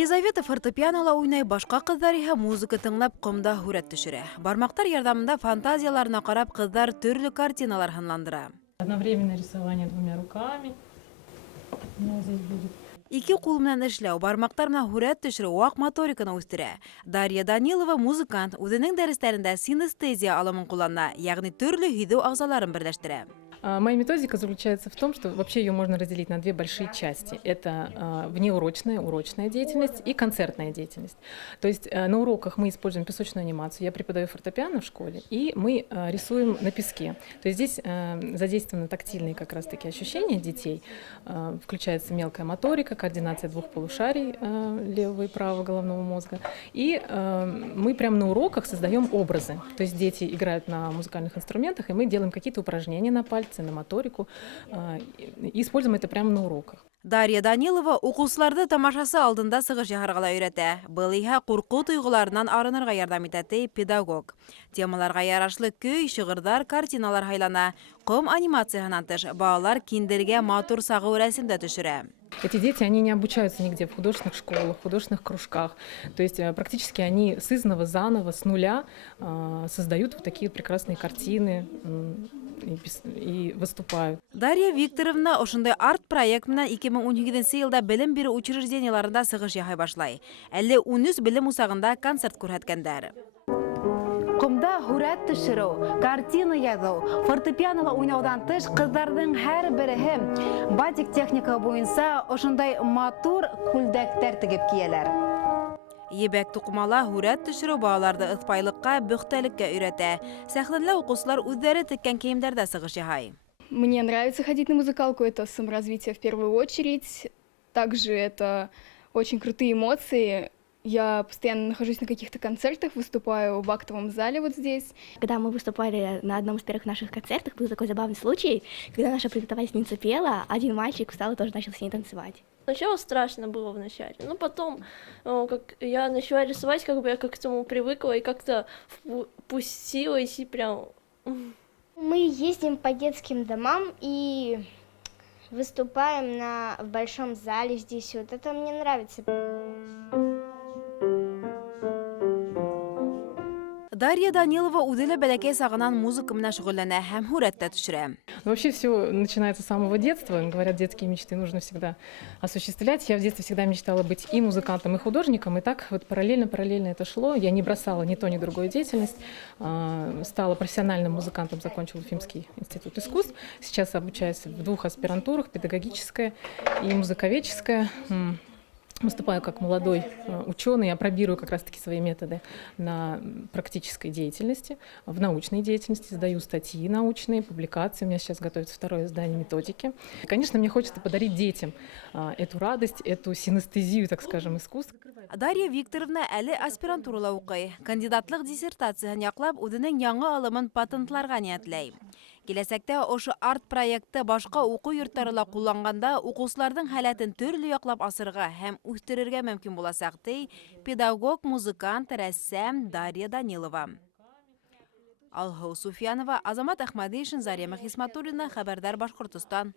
Елизавета фортепианола уйнай, башка кыздар иһә музыка тыңлап кымда һүрәт төшерә. Бармактар ярдәмендә фантазияларына карап кыздар төрле картиналар ханландыра. Одновременное рисование двумя руками. У меня здесь будет. Ике кул менән эшләү, бармактар менән һүрәт төшерү вак моториканы үстерә. Дарья Данилова музыкант, үзенең дәресләрендә синестезия алымын куллана, ягъни төрле һизү агзаларын берләштерә. Моя методика заключается в том, что вообще ее можно разделить на две большие части. Это внеурочная, урочная деятельность и концертная деятельность. То есть на уроках мы используем песочную анимацию. Я преподаю фортепиано в школе, и мы рисуем на песке. То есть здесь задействованы тактильные как раз-таки ощущения детей. Включается мелкая моторика, координация двух полушарий левого и правого головного мозга. И мы прямо на уроках создаем образы. То есть дети играют на музыкальных инструментах, и мы делаем какие-то упражнения на пальцы, на моторику, и используем это прямо на уроках. Дарья Данилова укучыларды тамашасы алдында сыгыш яһарга өйрәтә. Был иһә курку туйгыларынан арынырга ярдәм итә педагог. Темаларга ярашлы көй, шигырьләр, картиналар хайлана. Ком анимациясыннан тыш балалар киндергә матур сагы рәсемдә төшерә. Эти дети, они не обучаются нигде в художественных школах, в художественных кружках. То есть практически они сызново, заново, с нуля создают вот такие прекрасные картины и выступают. Дарья Викторовна ошындай арт-проект менән 2012 елда белем бирү учреждениеларында сыгыш яһай башлай. Әле 13 белем усагында концерт күрһәткәннәр. Кумда һүрәт төшерү, картина язу, фортепианола уйнаудан тыш кызларның һәр береһе батик техника буенча ошындай матур күлдәктәр тигеп кияләр. Ебәк туқмала һүрәт төшерү балаларны ыспайлыкка, бөхтәлеккә өйрәтә. Сәхнәлә укучылар үзләре теккән киемдәрдә сыгыш яһай. Мне нравится ходить на музыкалку, это саморазвитие в первую очередь. Также это очень крутые эмоции. Я постоянно нахожусь на каких-то концертах, выступаю в актовом зале вот здесь. Когда мы выступали на одном из первых наших концертов, был такой забавный случай, когда наша преподавательница пела, один мальчик встал и тоже начал с ней танцевать. Сначала страшно было вначале, но потом, как я начала рисовать, как бы я как к этому привыкла и как-то впустилась и прям... Мы ездим по детским домам и выступаем в большом зале здесь. Вот это мне нравится. Дарья Данилова үҙе бәләкәй сагынан музыка менән шөгыльләнә һәм һүрәттә төшерә. Вообще все начинается с самого детства. Говорят, детские мечты нужно всегда осуществлять. Я в детстве всегда мечтала быть и музыкантом, и художником. И так вот параллельно это шло. Я не бросала ни то, ни другую деятельность. Стала профессиональным музыкантом, закончила Уфимский институт искусств. Сейчас обучаюсь в 2 аспирантурах, педагогическая и музыковедческая. Выступаю как молодой ученый, апробирую как раз-таки свои методы на практической деятельности, в научной деятельности, сдаю статьи научные, публикации. У меня сейчас готовится 2-е издание методики. И, конечно, мне хочется подарить детям эту радость, эту синестезию, так скажем, искусств. Дарья Викторовна әле аспирантурала укый. Кандидатлык диссертациясын яклап, үзенең яңа алымын патентларга ниятләй. Киләсәктә ошо арт проекты башка уку йортларында кулланганда укучыларның хәләтен төрле яклап асырга һәм үстерергә мөмкин булачак, ди педагог, музыкант, рәссам Дарья Данилова. Алһу Суфьянова, Азамат Ахмадишин, Зарема Хисматуллина, Хәбәрдар, Башкортстан.